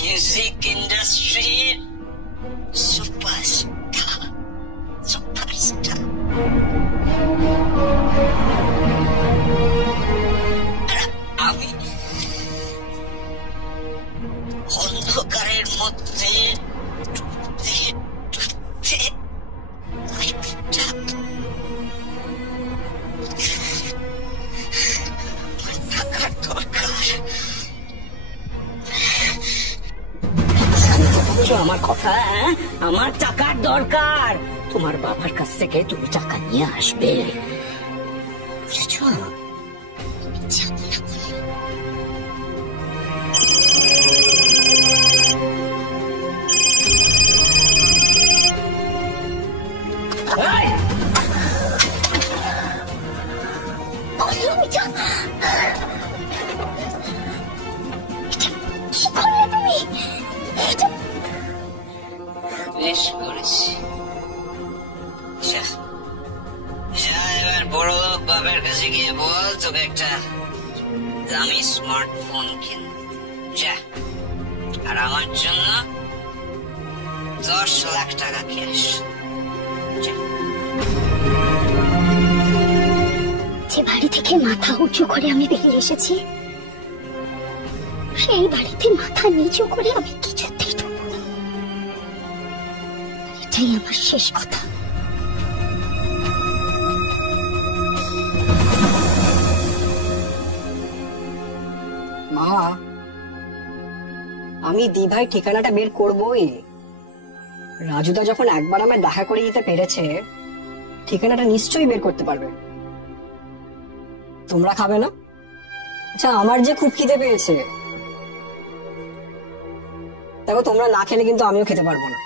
Music industry superstar. আমি অন্ধকারের মধ্যে টাকার দরকার। আমার কথা, আমার টাকার দরকার। তোমার বাবার কাছ থেকে তুমি টাকা নিয়ে আসবে, বুঝেছ? বেশ করেছি। এবার বড় লোক বাবার কাছে গিয়ে বল তোকে একটা দামি স্মার্টফোন কিন যা, আর আমার জন্য 10 লাখ টাকা ক্যাশ। যে বাড়ি থেকে মাথা উঁচু করে আমি বেরিয়ে এসেছি, সেই বাড়িতে মাথা নিচু করে আমি কিছুতেই ঢুকবো না। এটাই আমার শেষ কথা। মা, আমি দিভাই ঠিকানাটা বের করবই। রাজুদা যখন একবার আমার দেখা করে দিতে পেরেছে, ঠিকানাটা নিশ্চয়ই বের করতে পারবে। তোমরা খাবে না? আচ্ছা, আমার যে খুব খিদে পেয়েছে। দেখো, তোমরা না খেলে কিন্তু আমিও খেতে পারবো না।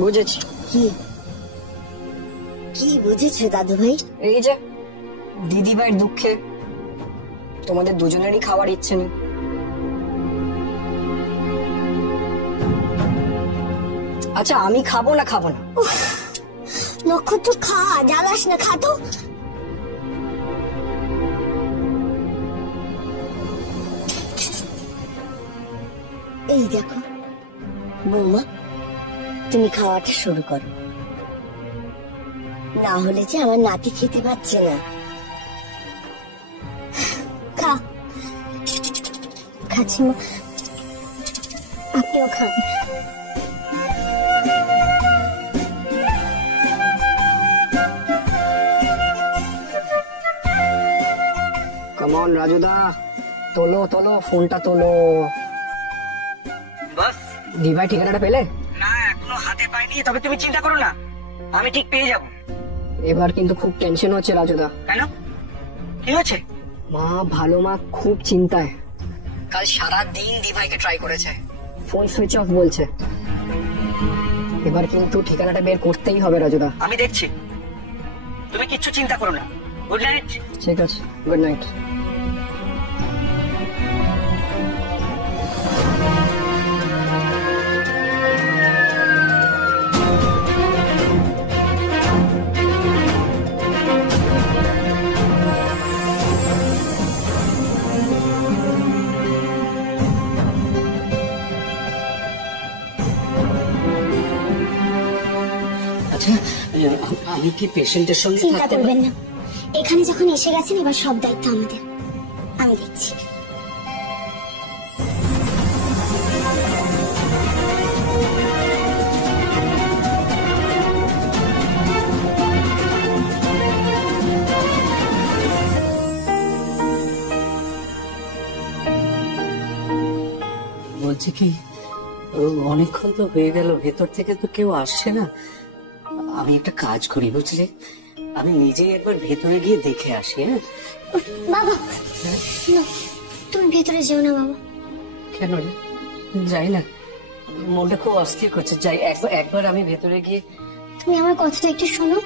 বুঝেছি। কি কি বুঝেছো দাদু ভাই? এই যে দিদি ভাইয়ের দুঃখে তোমাদের দুজনেরই খাওয়ার ইচ্ছে নেই। আচ্ছা, আমি খাবো না খাবো না। নক্ষত্র খা, জ্বালাস না, খা তো। এই দেখো বৌমা, তুমি খাওয়াটা শুরু করো, না হলে যে আমার নাতি খেতে পাচ্ছে না। খা, খাচ্ছি মা, আপনিও খান। কমন রাজুদা, তোলো তোলো, ফোনটা তোলো। বস, দিভাই ঠিকানাটা পেলে? না, এখনো হাতে পাইনি। তবে তুমি চিন্তা করো না, আমি ঠিক পেয়ে যাব। এবার কিন্তু খুব টেনশন হচ্ছে রাজুদা। কেন, কি হয়েছে? মা, ভালো মা খুব চিন্তায়। কাল সারা দিন দিভাইকে ট্রাই করেছে, ফোন সুইচ অফ বলছে। এবার কিন্তু ঠিকানাটা বের করতেই হবে রাজুদা। আমি দেখছি, তুমি কিচ্ছু চিন্তা করো না। Good night. ঠিক আছে, গুড নাইট। আমি কি পেশেন্টের সঙ্গে চিন্তা করবেন না, এখানে যখন এসে গেছেন এবার সব দায়িত্ব আমাদের। আমি দেখছি। বলছি কি, অনেকক্ষণ তো হয়ে গেল, ভেতর থেকে তো কেউ আসছে না। আমি একটা কাজ করি বুঝলি, আমি নিজেই একবার ভেতরে গিয়ে দেখে আসি। হ্যাঁ বাবা, না, তুমি ভেতরে যেও না বাবা। কেন রে? যাই না, মনটা খুব অস্থির করছে। যাই একবার আমি ভেতরে গিয়ে তুমি আমার কথাটা একটু শোনো,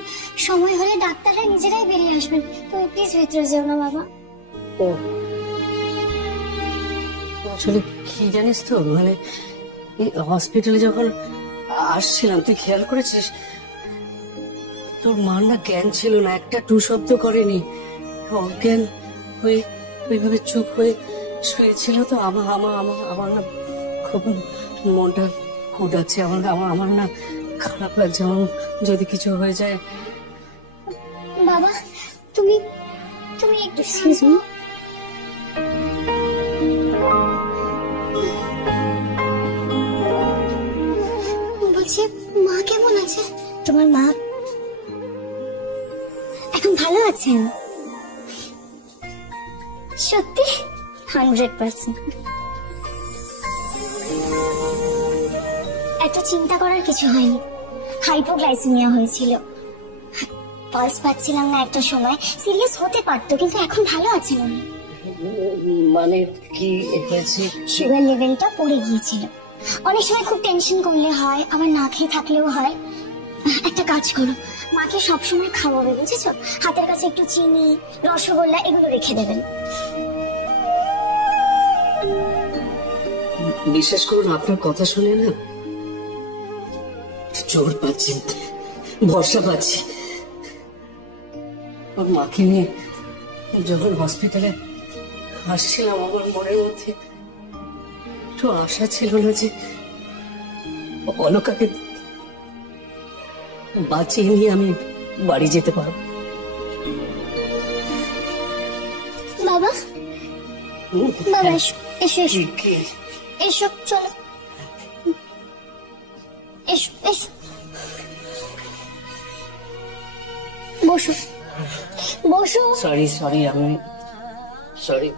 সময় হলে ডাক্তাররা নিজেরাই বেরিয়ে আসবেন, তুমি প্লিজ ভেতরে যেও না বাবা। ও আসলে কি জানিস তো, মানে হসপিটালে যখন আসছিলাম তুই খেয়াল করেছিস তোর মার না জ্ঞান ছিল না, একটা টু শব্দ করেনি, অজ্ঞান হয়ে ওইভাবে চুপ হয়ে শুয়েছিল। তো আমার আমার আমার আমার না খুব মনটা কুড়াচ্ছে, আমার আমার আমার না খারাপ লাগছে, আমার যদি কিছু হয়ে যায়। বাবা তুমি তুমি একটু শান্ত হও। বলছি মা কেমন আছে? তোমার মা এখন ভালো আছেন? সত্যি? 100%। এত চিন্তা করার কিছু হয়নি, হাইপোগ্লাইসেমিয়া হয়েছিল, পালস পাচ্ছিলাম না একটা সময়, সিরিয়াস হতে পারতো, কিন্তু এখন ভালো আছেন উনি। মানে কি হয়েছে? সুগার লেভেলটা পড়ে গিয়েছিল। অনেক সময় খুব টেনশন করলে হয়, আবার না খেয়ে থাকলেও হয়। একটা কাজ করো, মাকে সবসময় খাওয়াবে, বুঝেছো? হাতের কাছে একটু চিনি, রসগোল্লা এগুলো রেখে দেবেন। বিশ্বাস করুন, আপনার কথা শুনে না জোর পাচ্ছি, ভরসা পাচ্ছি। ওর মাকে নিয়ে যখন হসপিটালে আসছিলাম, আমার মনের মধ্যে একটু আশা ছিল না যে অলকাকে বাঁচিয়ে নিয়ে আমি বাড়ি যেতে পারবো। বাবা বাবা এসো এসো এসো কি এসো, চলো এসো এসো, বসো বসো। সরি সরি, আমি সরি।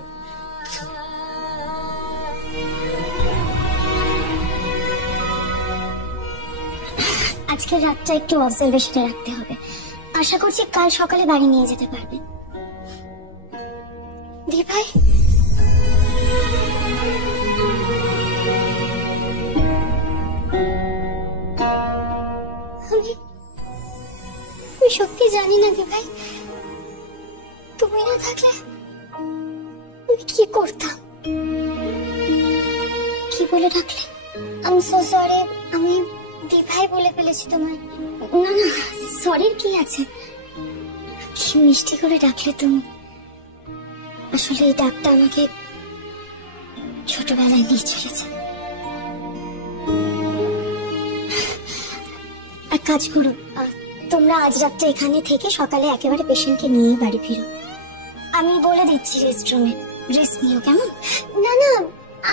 আজকের রাতটা একটু অবজারভেশনে রাখতে হবে, আশা করছি কাল সকালে বাড়ি নিয়ে যেতে পারবে। দি ভাই আমি সত্যি জানি না দি ভাই, তুমি না থাকলে আমি কি করতাম। কি বলে ডাকলে? আমি সো সরি, আমি দি ভাই বলে ফেলেছি তোমার। না না, সরির কি আছে, কি মিষ্টি করে ডাকলে তুমি। আসলে এই ডাকটা আমাকে ছোটবেলায় নিয়ে চলেছে। এক কাজ করো, তোমরা আজ রাতটা এখানে থেকে সকালে একেবারে পেশেন্টকে নিয়ে বাড়ি ফিরো। আমি বলে দিচ্ছি রেস্টরুমে, রেস্ট নিও, কেমন? না না,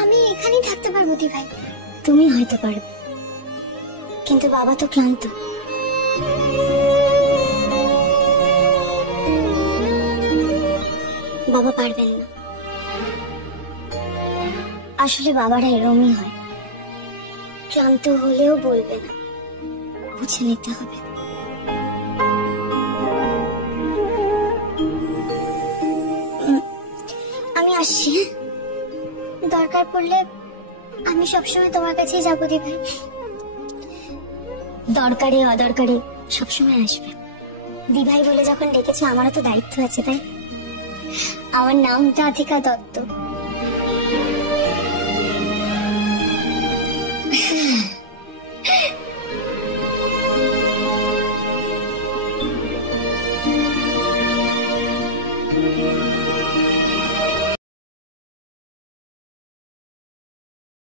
আমি এখানেই থাকতে পারবো দি ভাই। তুমি হয়তো পারবে, কিন্তু বাবা তো ক্লান্ত। বাবা পারবেন না, আসলে বাবারা এরমই হয়, ক্লান্ত হলেও বলবে না, বুঝে নিতে হবে। আমি আসছি, দরকার পড়লে আমি সবসময় তোমার কাছেই যাবো দি ভাই, দরকারে অদরকারে সবসময় আসবে। দি ভাই বলে যখন ডেকেছো, আমারও তো দায়িত্ব আছে, তাই? আমার নাম রাধিকা দত্ত।